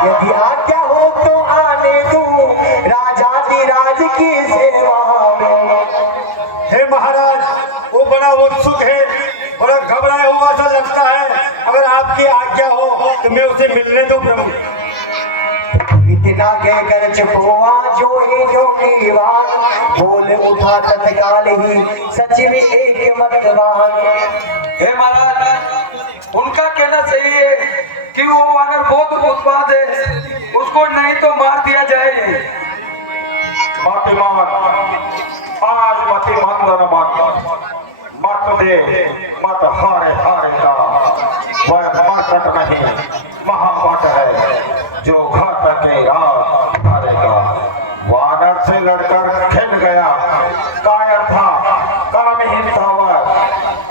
यदि आज्ञा हो तो आने दूं राजाधिराज की सेवा में। हे महाराज, वो बड़ा उत्सुक है, बड़ा घबराया हुआ सा लगता है। अगर आपकी आज्ञा हो तो मैं उसे मिलने दूं प्रभु। इतना कहकर चुप हुआ जो दीवान, बोल उठा तत्काल ही सचिव एक मतवान। हे महाराज, उनका कहना सही है कि वो वानर बहुत उत्पाद है, उसको नहीं तो मार दिया जाए। आज मति मंदन मत दे मत हारे हारे का वह मरकट नहीं महामट है जो घाट के रात हारेगा। वानर से लड़कर खिल गया, कायर था कामहीन था वह,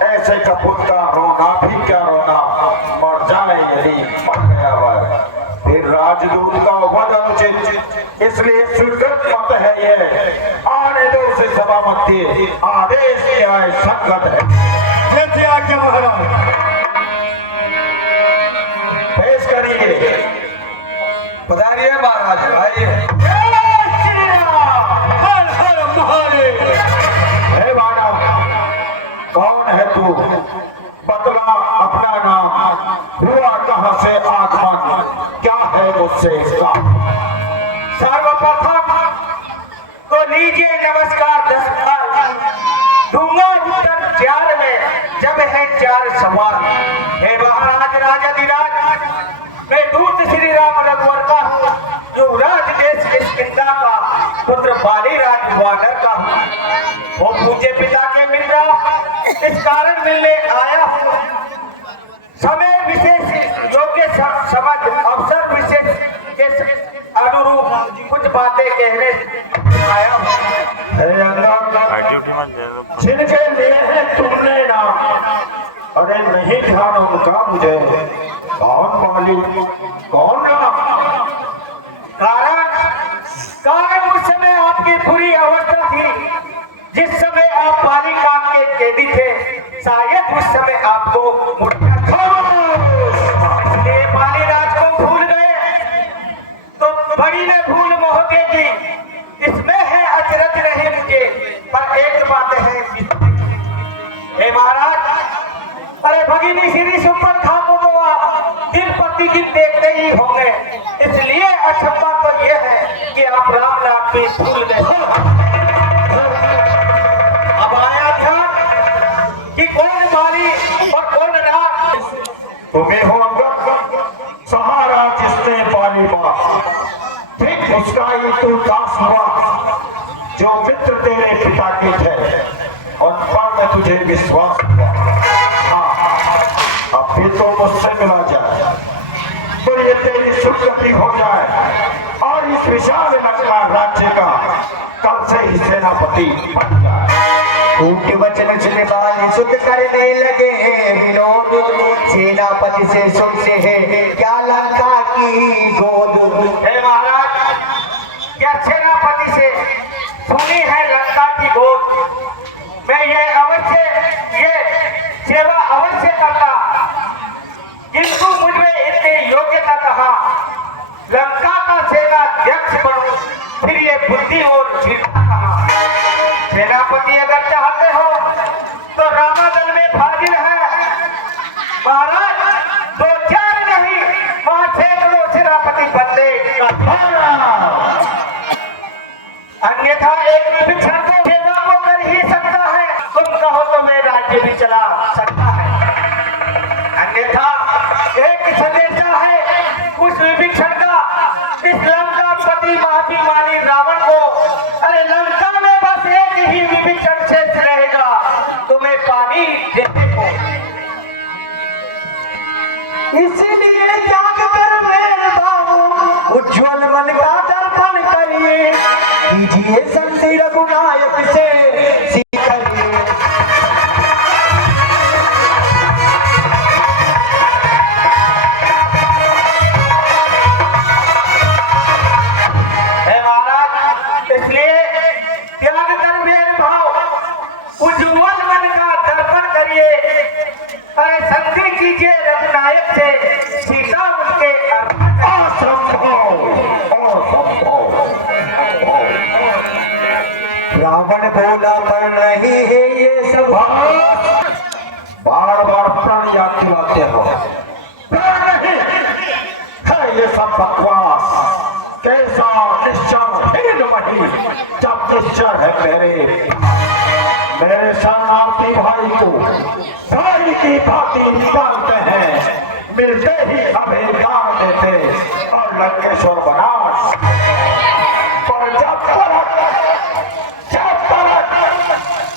ऐसे कपूत का रोना भी क्या रोना, मर जाए यदि मर गया वह। फिर राजदूत का वध अनुचित, इसलिए स्वीकृत मत है ये, आने दो उसे सभा मध्य, आदेश किया है संगत है। जैसे आज्ञा महाराज, पेश करिए। पधारिए महाराज, आइए। हर हर महादेव। हे मानव, कौन है तू? बतला अपना नाम, हुआ कहां से आगमन, क्या है मुझसे इसका? सर्वप्रथम तो लीजिए नमस्कार 10 बार, दूंगा उत्तर 4 में जब है 4 सवाल। हे महाराज राजाधिराज, मैं दूत श्री राम रघुवर का हूँ, युवराज देश किष्किंधा का पुत्र बाली राज वानर का हूँ। वो पूज्य पिता के मिल रहा, इस कारण मिलने आया हूँ। समय विशेष योग्य समझ अवसर विशेष के अनुरूप कुछ बातें कहने आया हूँ। जिनके लिए है तुमने नाम, अरे नहीं ध्यान उनका मुझे, कौन बाली कौन नाम? कारण उस समय आपकी बुरी अवस्था थी, जिस समय आप बाली काम के कैदी थे, शायद उस समय आपको इसलिए बाली राज को भूल गए तो बड़ी ने भूल मोह देगी, इसमें है अचरज नहीं मुझे। पर एक बात है हे महाराज, अरे भगिनी श्री सुपर खां को तो आप दिन प्रतिदिन देखते ही होंगे, इसलिए अचंभा तो यह है कि आप राम नाम भी भूल गए। अब आया था कि कौन बाली और कौन राम। तुम्हें हो अंगद, सहारा जिसने पाली बात, ठीक उसका ही तू दास हुआ, जो मित्र तेरे पिता के थे, और पर में तुझे विश्वास हुआ। हाँ, अब भी तो मुझसे मिला जाए तो ये तेरी सुगति हो जाए, और इस विशाल लंका राज्य का कल से ही सेनापति बन जाए। उनके वचन सुने बाली सुध करने लगे विनोद, सेनापति से सुनते हैं क्या लंका की गोद। हे महाराज, क्या सेनापति से सुनी है लंका की गोद? मैं ये सेवा अवश्य करता, किंतु मुझे इतनी योग्यता कहा लंका का सेना अध्यक्ष बनूं, फिर ये बुद्धि और वीरता कहा। सेनापति अगर चाहते हो तो रामादल में फाजिल है महाराज, 2-4 नहीं, 500 सेनापति बनने अन्यथा एक विभीषण को सेवा को कर ही सकता है, तुम कहो तो मैं राज्य भी चला सकता है। अन्यथा एक संदेशा है उस विभीषण का, इस लंका पति महाभिमानी रावण को, अरे लंका में बस एक ही विभीषण शेष रहेगा, तुम्हें पानी देने को। इसीलिए जाग कर मेरे बाबू उज्ज्वल मन का दर्पण करिए, कीजिए संधि रघुनायक से सीखिए। महाराज, इसलिए त्याग कर मेरे भाव उज्ज्वल मन का दर्पण करिए, अरे संधि कीजिए रघुनायक से, सीता उनके आश्रम बोला पर नहीं है ये सब। बार बार प्राण याद दिलाते हो। प्राण नहीं है ये सब बकवास। कैसा निश्चय नहीं, जब निश्चय है मेरे शरणार्थी भाई को भाई की भांति निकालते हैं, मिलते ही हमें दान देते और लंकेश्वर बना। पर जब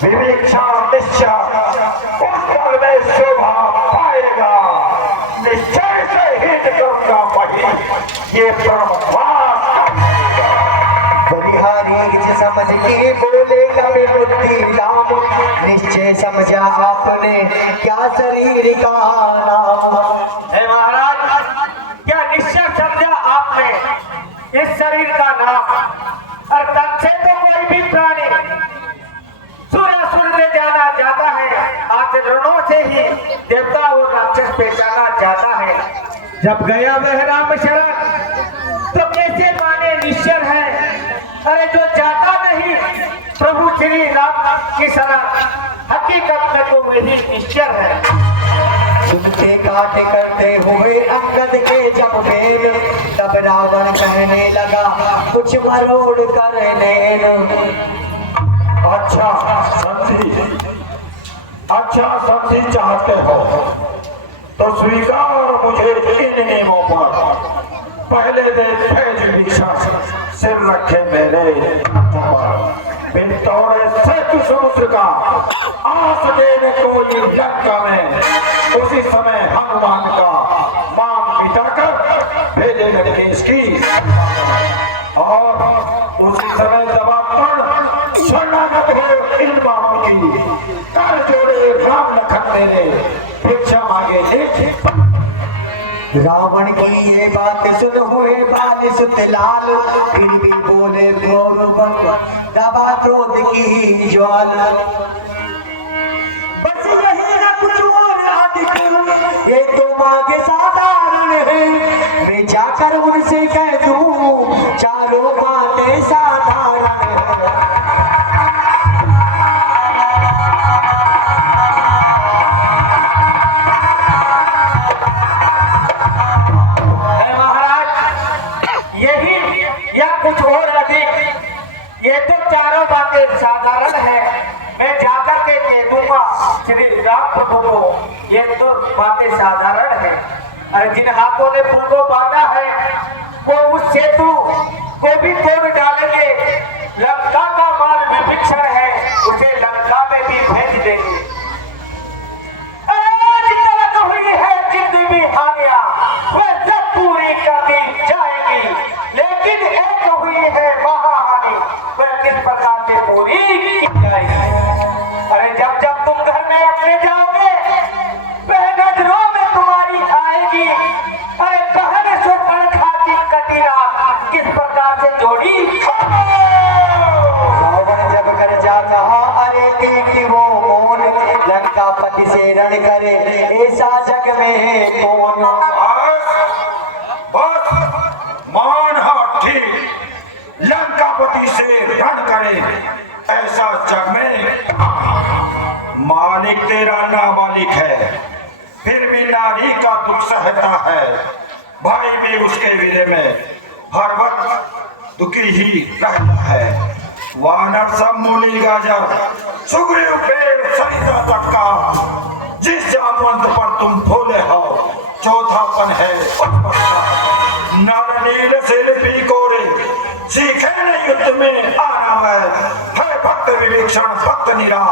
विवेक्षा निश्चय उस पल में शोभा पाएगा, निश्चय से ही निकलूंगा वही ये ब्रह्मवास। बलिहारी समझ के बोलेगा बुद्धि राम, निश्चय समझा आपने क्या शरीर का नाम। हे महाराज, क्या निश्चय समझा आपने इस शरीर का नाम? और तब से तो कोई भी प्राणी सुर में जाना जाता है, आचरणों से ही देवता और राक्षस पहचाना जाता है। जब गया वह राम शरण तो कैसे माने निश्चर है? अरे जो जाता नहीं प्रभु श्री राम की शरण, हकीकत में तो वही निश्चर है। सुनते काट करते हुए अंगद के जब बेल, तब रावण कहने लगा कुछ मरोड़ कर नैन। अच्छा संधि चाहते हो तो स्वीकार मुझे इन नियमों पर। पहले दे फैज भिक्षा सिर रखे मेरे बितौरे सेतु समुद्र का आस देने कोई लंका में, उसी समय हनुमान का मान मिटाकर भेजे लंकेश की, और उसी समय दबाकर शरणागत हो इन बाणों की। कर जोड़े राम लखन मेरे भिक्षा मांगे देख। रावण की ये बात सुन हुए बाल सुत लाल, फिर भी बोले दबा क्रोध की ज्वाल। बस यही न कुछ और अधिक, ये तो मांगे साधारण है, मैं जाकर उनसे कह दूं चारों बातें साधारण है। कुछ और अधिक, ये तो चारों बातें साधारण है, मैं जाकर के कह दूंगा श्री राम प्रभु को ये तो बातें साधारण है। अरे जिन हाथों ने फूल को बांधा है वो उस सेतु को भी तोड़ डालेंगे। लंका का माल विभीषण है, उसे लंका में भी भेज देंगे। हुई है जितनी हानियां वह सब पूरी कर दी जाएगी, लेकिन एक हुई है महाहानि, वह किस प्रकार से पूरी की जाएगी? अरे जब जब तुम घर में अपने जाओगे वह नजरों में तुम्हारी आएगी। अरे कहने सो पंखा की कटीरा किस प्रकार से जोड़ी। रावण जब कर जाता अरे की वो कौन, लंकापति से रण करे ऐसा जग में है कौन। बस मान ठीक, लंकापति से रण करे ऐसा जग में। मालिक तेरा नामालिक है, फिर भी नारी का दुख सहता है। भाई भी उसके विजय में हर वक्त दुखी ही रहता है। वानर सब मूली गाजर सुग्रीव पेड़ सरिता तक का, जिस जातवंत पर तुम भोले हो चौथापन है नर नील शिल्पी कोरे, सीखे न युद्ध में आना है भक्त विवेक्षण भक्त निरा,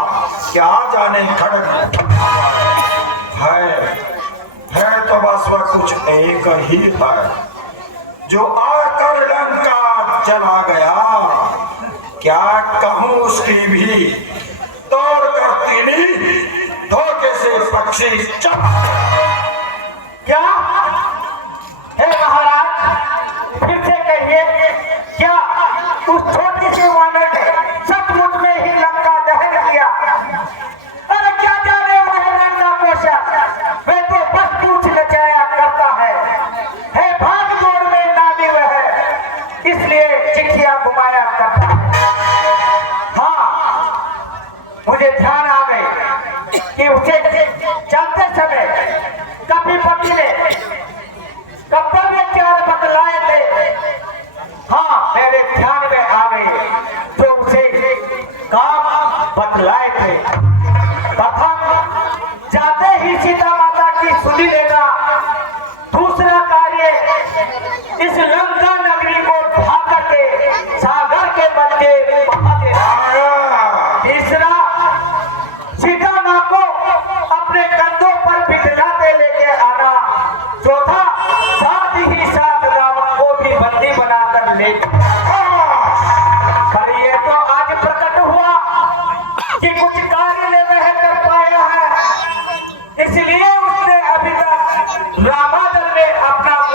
क्या जाने खड़ग है तो बस वह कुछ एक ही है जो आकर लंका चला गया। क्या कहूं उसकी भी दौड़ कर तीली धोखे से पक्षी चल। क्या हे महाराज, फिर से कहिए, क्या उस छोटी सी वानर ने सचमुच में ही लंका दहन किया? अरे क्या जाने महाराज का पोषा, वह तो बस पूछ नचाया करता है भाग दौड़ में नामी वह है, इसलिए चिट्ठियां घुमाया करता है। हाँ,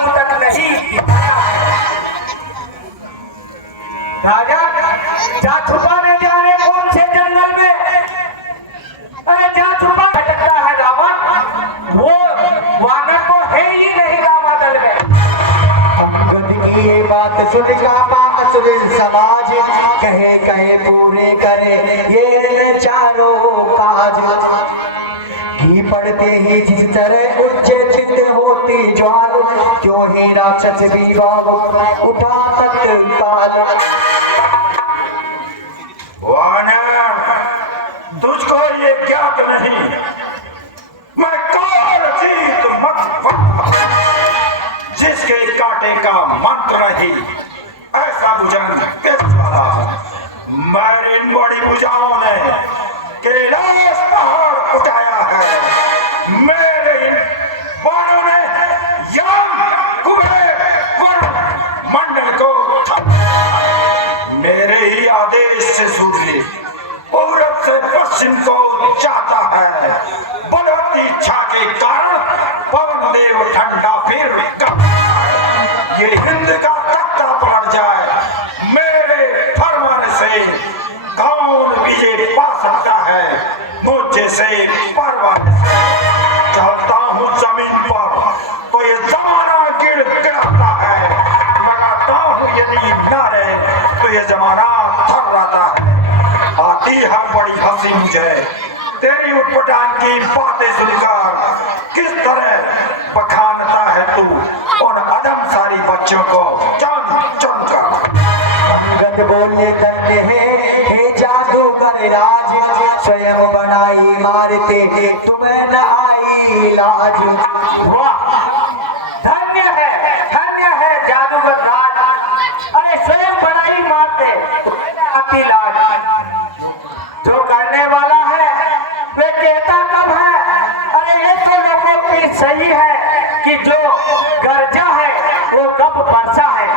मालूम तक नहीं दिखाया है। राजा जा छुपा नहीं जाने कौन से जंगल में, अरे जा छुपा भटकता है रावण, वो वानर को है ही नहीं रामादल में। अंगद की ये बात सुन कांपा असुर समाज, कहे कहे पूरे करे ये चारों काज। घी पड़ते ही जिस तरह उच्चे चित होती ज्वाल, क्यों ही राक्षस भी बाबू उठा तत्काल। वानर, तुझको ये ज्ञात नहीं, मैं काल जीत मत जिसके कांटे का मंत्र नहीं, ऐसा भुजंग तेज वाला मेरे इन बड़ी भुजाओं ने कैलाश पहाड़ उठाया है। मेरे इन बाणों ने यम कुबेर वरुण मंडल को मेरे ही आदेश से सूर्य पूरब से पश्चिम को जाता है। बलवती इच्छा के कारण पवन देव ठंडा फिर ये हिंद का तख्ता पलट जाए, मेरे फरमान से कौन विजय पा सकता है। मुझे से परवान से चलता हूँ जमीन पर तो ये जमाना गिड़गिड़ाता है, लगाता हूँ यदि नारे तो ये जमाना थर्राता है। आती है बड़ी हंसी मुझे तेरी उटपटांग की बातें सुनकर, किस तरह बखानता है तू उन अदम सारी बच्चों को चुन चुन कर। अंगद बोले करते हैं हे जादूगर राज, स्वयं बनाई मारते तुम्हें न आई लाज। वाह, धन्य है जादूगर राज, अरे स्वयं बनाई मारते आती लाज। जो करने वाला है वे कहता कब है, अरे ये तो लोगों की सही है कि जो गर्जा है वो कब बरसा है।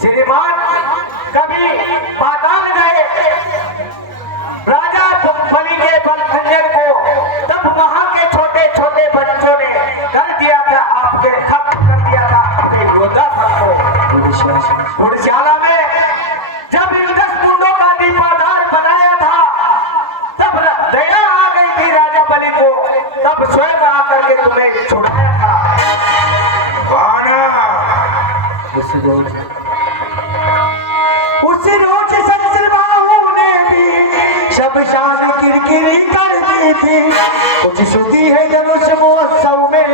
श्रीमान कभी पाताल गए राजा बलि के बलखंजर को, तब वहां के छोटे छोटे बच्चों ने कर दिया था आपके खत्म कर दिया था अपने योद्धा को। घुड़शाला में जब इन 10 गुंडों का दीपाधार बनाया था, तब दया आ गई थी राजा बलि को, तब स्वयं आकर के तुम्हें छुड़ाया था। उस रोज ससुरबाहू ने भी शमशान किरकिरी कर दी थी। कुछ सुधी है जब उस महोत्सव में,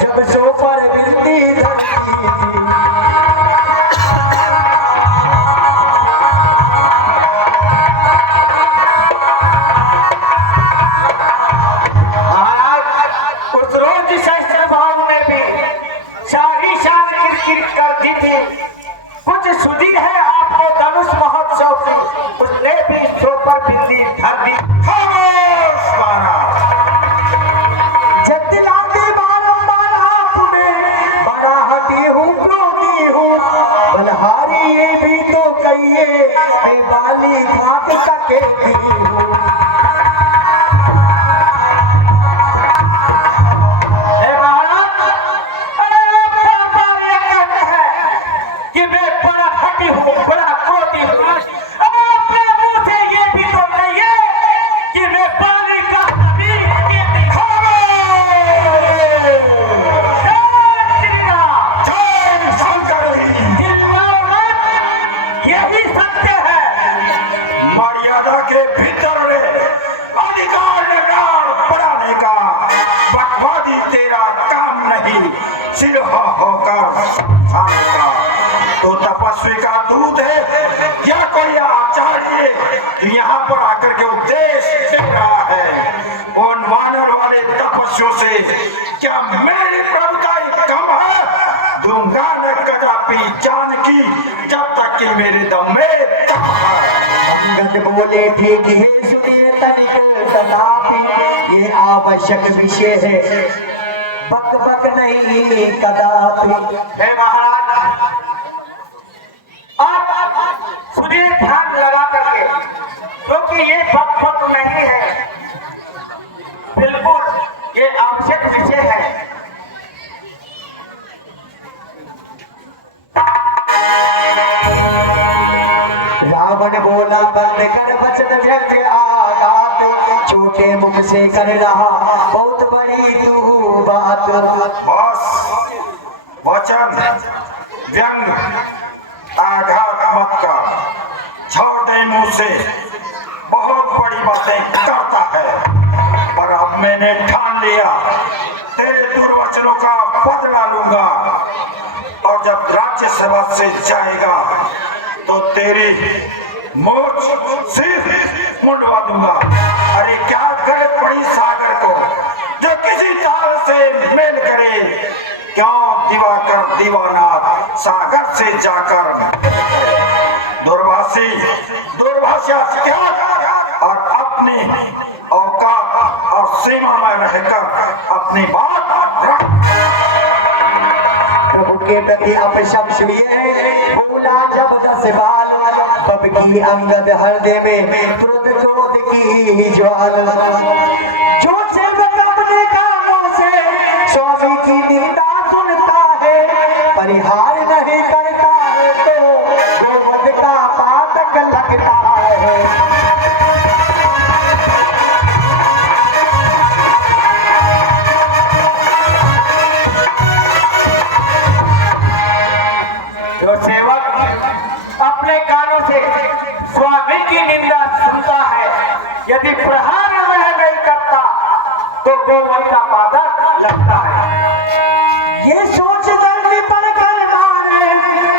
जब सो पर बिरती धरती थी। उस रोज सहस्त्रबाहु ने भी सारी शान किरकिरी कर दी थी। कुछ सुधी है आपको धनुष महोत्सव की, उसने भी सो पर बिंदी धर दी। जतलाते बारंबार आपने, बड़ा हटी हूँ क्रोधी हूँ, बलहारी ये भी तो कहिए मैं बाली घाट तके की हूँ। कि मैं बड़ा हटी हूँ, बड़ा क्रोधी हूँ, अब अपने मुंह से ये भी तो कहिए कि मैं पानी का अमीर कहती हूँ। यही सत्य है। मर्यादा के भीतर अधिकार बढ़ाने का बकवादी तेरा काम नहीं, सिरहा होकर खाने का। तो तपस्वी का दूत है या कोई आचार्य यहाँ पर आकर के उपदेश दे रहा है। उन वानर वाले तपस्वियों से क्या मेरी प्रभुता कम है? दूंगा न कदापि जानकी जब तक कि मेरे दम में दम है। अंगद बोले ठीक है सुनिए तनिक कदापि, ये आवश्यक विषय है बक बक नहीं कदापि। हे महाराज, आप सुनिए ध्यान लगा करके, क्योंकि ये बक नहीं है, बिल्कुल ये आवश्यक विषय है। रावण बोला बंद कर वचन व्यंग आघात, छोटे मुख से कर रहा बहुत बड़ी तू बात। बस वचन व्यंग आघात मत कर, छोटे मुंह से बहुत बड़ी बातें करता है। पर अब मैंने ठान लिया, तेरे दुर्वचनों का बदला लूंगा, और जब राज्यसभा से जाएगा तो तेरी मूंछ सिर्फ मुंडवा दूंगा। अरे क्या गलत पड़ी सागर को, जो किसी ताल से मेल करे, क्यों दिवाकर दीवाना सागर से जाकर दुर्भाषा त्याग और अपनी औकात और सीमा में रहकर अपनी बात रख। प्रभु के प्रति अपशब्द सुनिए, बोला जब 10 बाल, बब की अंगद हृदय में तुरंत क्रोध की ज्वाल। जो सेवक अपने कानों से स्वामी की निंदा सुनता है, परिहार नहीं करता है तो गोवध का पातक लगता है। जो सेवक अपने कानों से स्वामी की निंदा सुनता है, यदि प्रहार वह नहीं करता तो गोवध का पादक लगता है। ये सोच धरती पर कर मारे,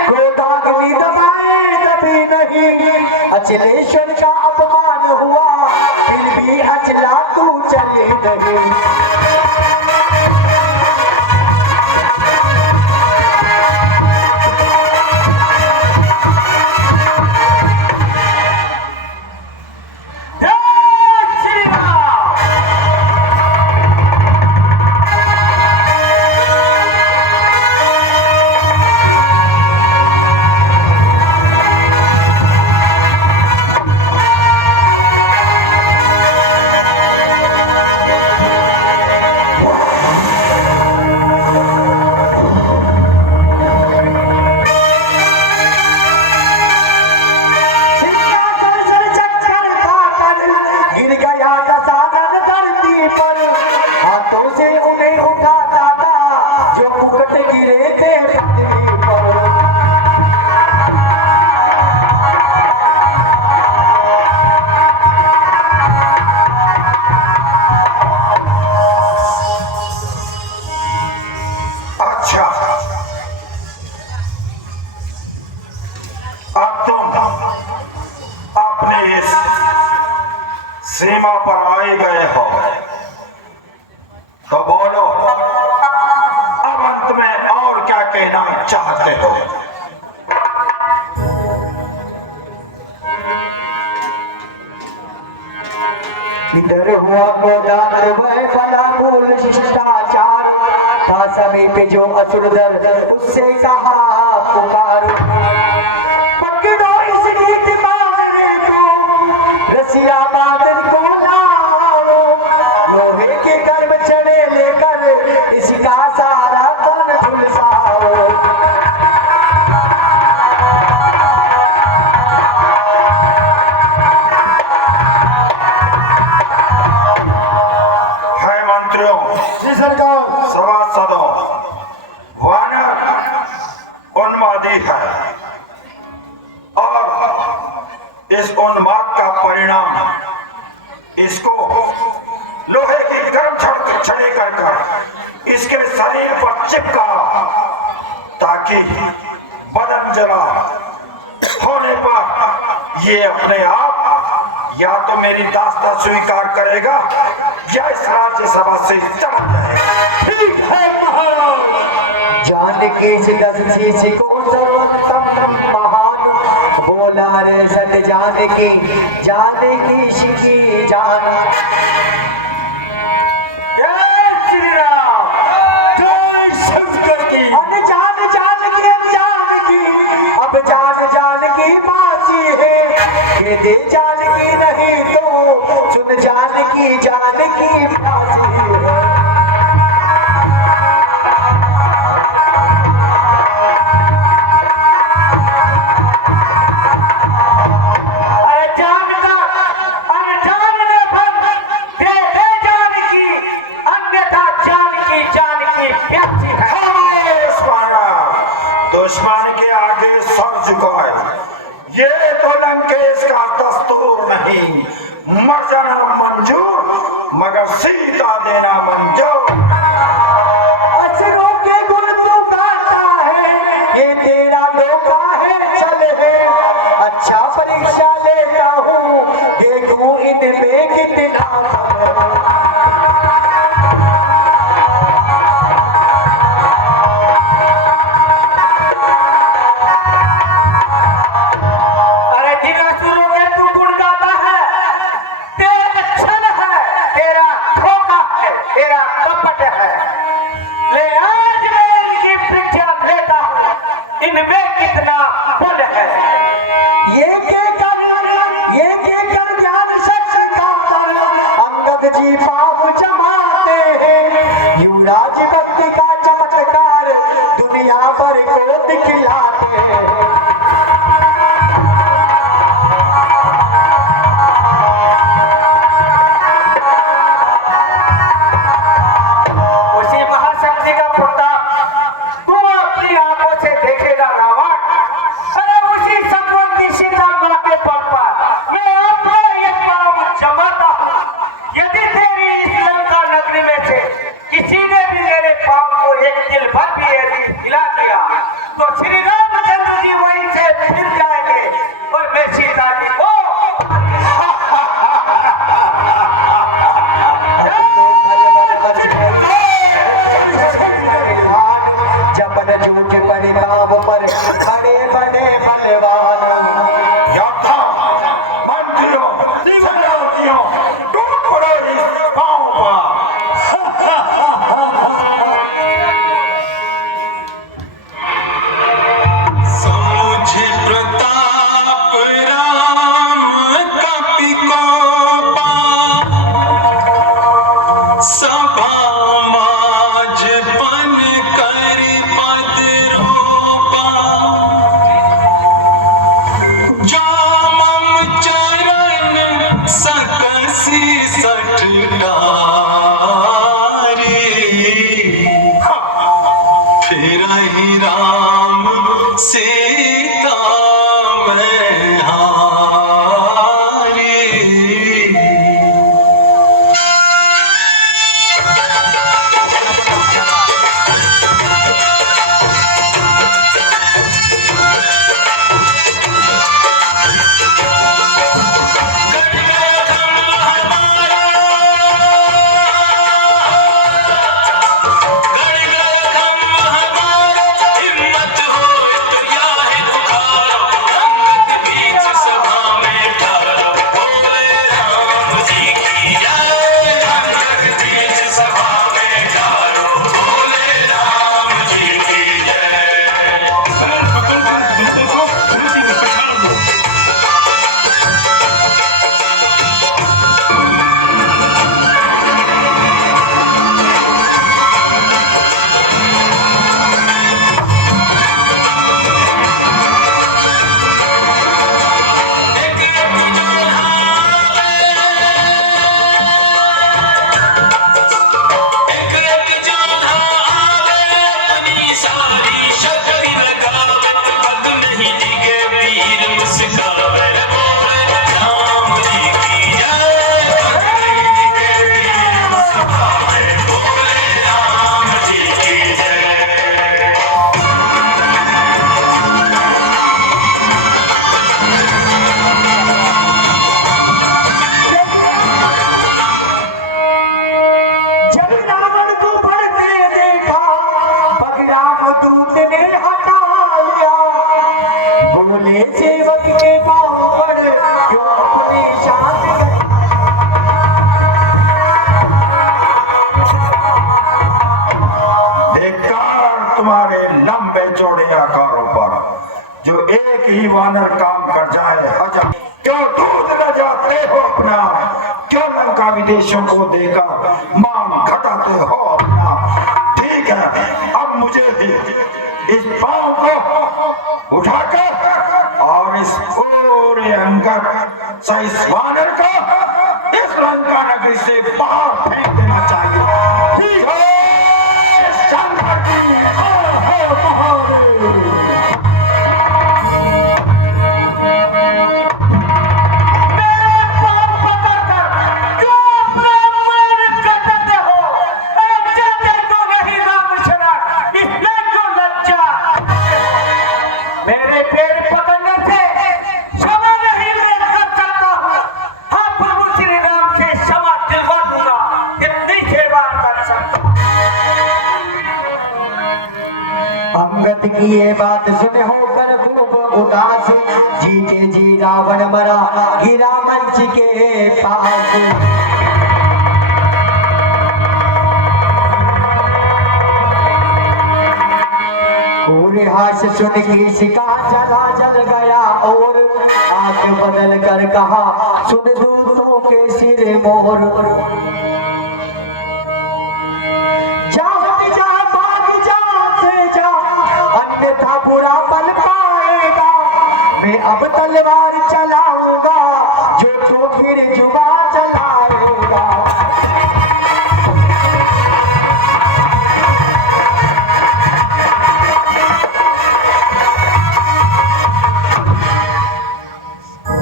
क्रोधाग्नि दबाए कभी नहीं। अचलेश्वर का अपमान हुआ, फिर भी अचला तू चले नहीं। सीमा पर आए गए हो तो बोलो, अब अंत में और क्या कहना चाहते हो? भीतर हुआ गोदान वह बड़ा मूल शिष्टाचार था, समीप जो असुरधर उससे कहा पुकार। पकड़ो इस रीत मारने को, रसिया बादल को लाओ, लोहे के गर्भ चढ़े लेकर इसका सारा तन झुलसाओ। सभासदों, वानर उन्मादी है और इस उन्माद का परिणाम इसको लोहे की गर्म छड़े कर इसके शरीर पर चिपका, ताकि बदन जला होने पर ये अपने आप या तो मेरी दास्ता स्वीकार करेगा या इस राज्यसभा से चला जाएगा। ठीक है महाराज। जानकी सी को सर्वोत्तम महान, बोला रे सत जानकी शिकी जान। जय श्री राम, जय शंकर की। अब जानकी माची है, ये दे जानकी नहीं तो सुन जानकी माची है। दुश्मन के आगे सर झुकाए, ये तो लंकेश का दस्तूर नहीं। मर जाना मंजूर मगर सीता देना मंजूर। असरों के गुण तू गाता है, ये तेरा धोखा है चल है। अच्छा परीक्षा लेता हूँ, देखूं इनमें कितना जी पाप जमाते हैं। युवराज भक्ति का चमत्कार दुनिया भर को दिखलाते हैं। उसी महाशक्ति का प्रताप तू अपनी आंखों से देखेगा रावण। अरे उसी संबंधी सीता माँ के पद पर मैं अपना ये पाँव जमाता हूँ। यदि तेरी इस लंका नगरी में से किसी ने भी मेरे पाँव को एक तिल भर भी यदि हिला दिया तो श्री रामचंद्र जी वहीं से फिर जाएंगे और मैं सीता जी को जबन झूठ पड़े पाव पर खड़े बड़े बलवान। योद्धा, मंत्रियों, सेनापतियों, टूट पड़ो इस पांव पर। समुझ प्रताप राम कपिकोपा, सभा माज पन करि पद रूपा। जो मम चरण सकसी सठ डारे, फिरहि राम सीता मैं हारी। सेवक के पाँव पर क्यों अपनी शान धिक्कार तुम्हारे लंबे चौड़े आकारों पर, जो एक ही वानर काम कर जाए हजम। क्यों दूध न जाते हो अपना, क्यों लंका विदेशों को देकर मांग घटाते हो अपना। ठीक है, अब मुझे भी इस पांव को उठाकर और इस पूरे अंगत से इस वानर को इस लंका नगरी से बाहर फेंक देना चाहिए। जय शंकर की, हर हर महादेव। अंगद की ये बात सुने होकर खूब उदास, जीते जी रावण मरा गिरा मंच के पास। पूरे हाश सुन की शिका जला जल गया और आंख बदल कर कहा सुन दूतों के सिर मोर। जा भाग जा से जा अन्यथा बुरा पल पाएगा, मैं अब तलवार चलाऊंगा जो तो फिर जुबा चलाएगा।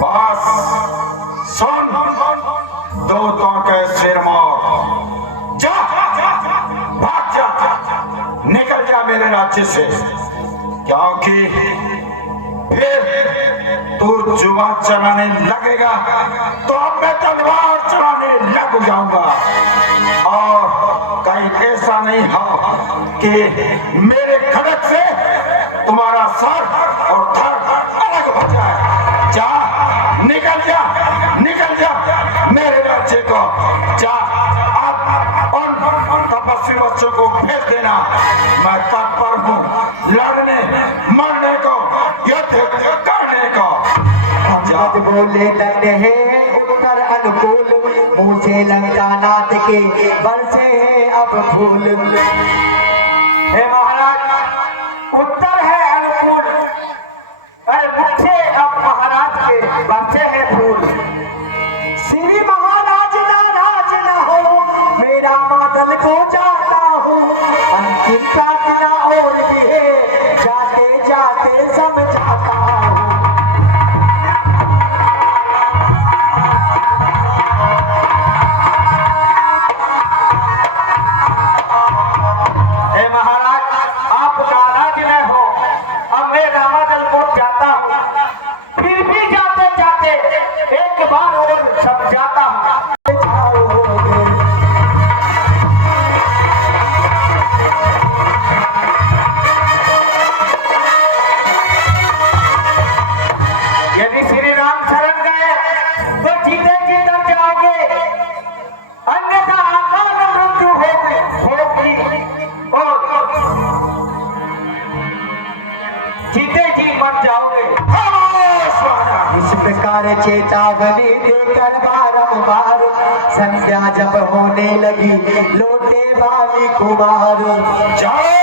बस सुन, दूतों के सिर मोर, जा भाग जा, निकल जा मेरे राज्य से, क्योंकि फिर तू जुबान चलाने लगेगा तो अब मैं तलवार चलाने लग जाऊंगा। और कहीं ऐसा नहीं हो कि मेरे खड़क से तुम्हारा सर और धड़ अलग हो जाए। जा, निकल जा मेरे राज्य को, जा अब उन तपस्वी बच्चों को भेज देना। मैं तत्पर हूँ लड़ने मरने को, युद्ध करने को। अंगद बोले धन्य है उत्तर अनुकूल, मुँह से लंका नाथ के बरसे हैं अब फूल। हे महाराज, उत्तर है अनुकूल, अरे मुझे अब महाराज के बच्चे हैं फूल। श्री महाराज नाराज न हो, मेरा मादल को जाता हूँ, अंतिम प्रार्थना और भी है, जाते जाते समझाता हूँ। हे महाराज, आप नाराज न हो, अब मैं रामादल को जाता हूँ, फिर भी जाते जाते एक बार और समझाता हूँ। यदि श्री राम शरण गए तो जीते जी तर जाओगे, अन्यथा अकाल मृत्यु होगी और जीते जी मर जाओगे। इस प्रकार चेतावनी देकर बारंबार, संध्या जब होने लगी लौटे बाली कुमार। जाओ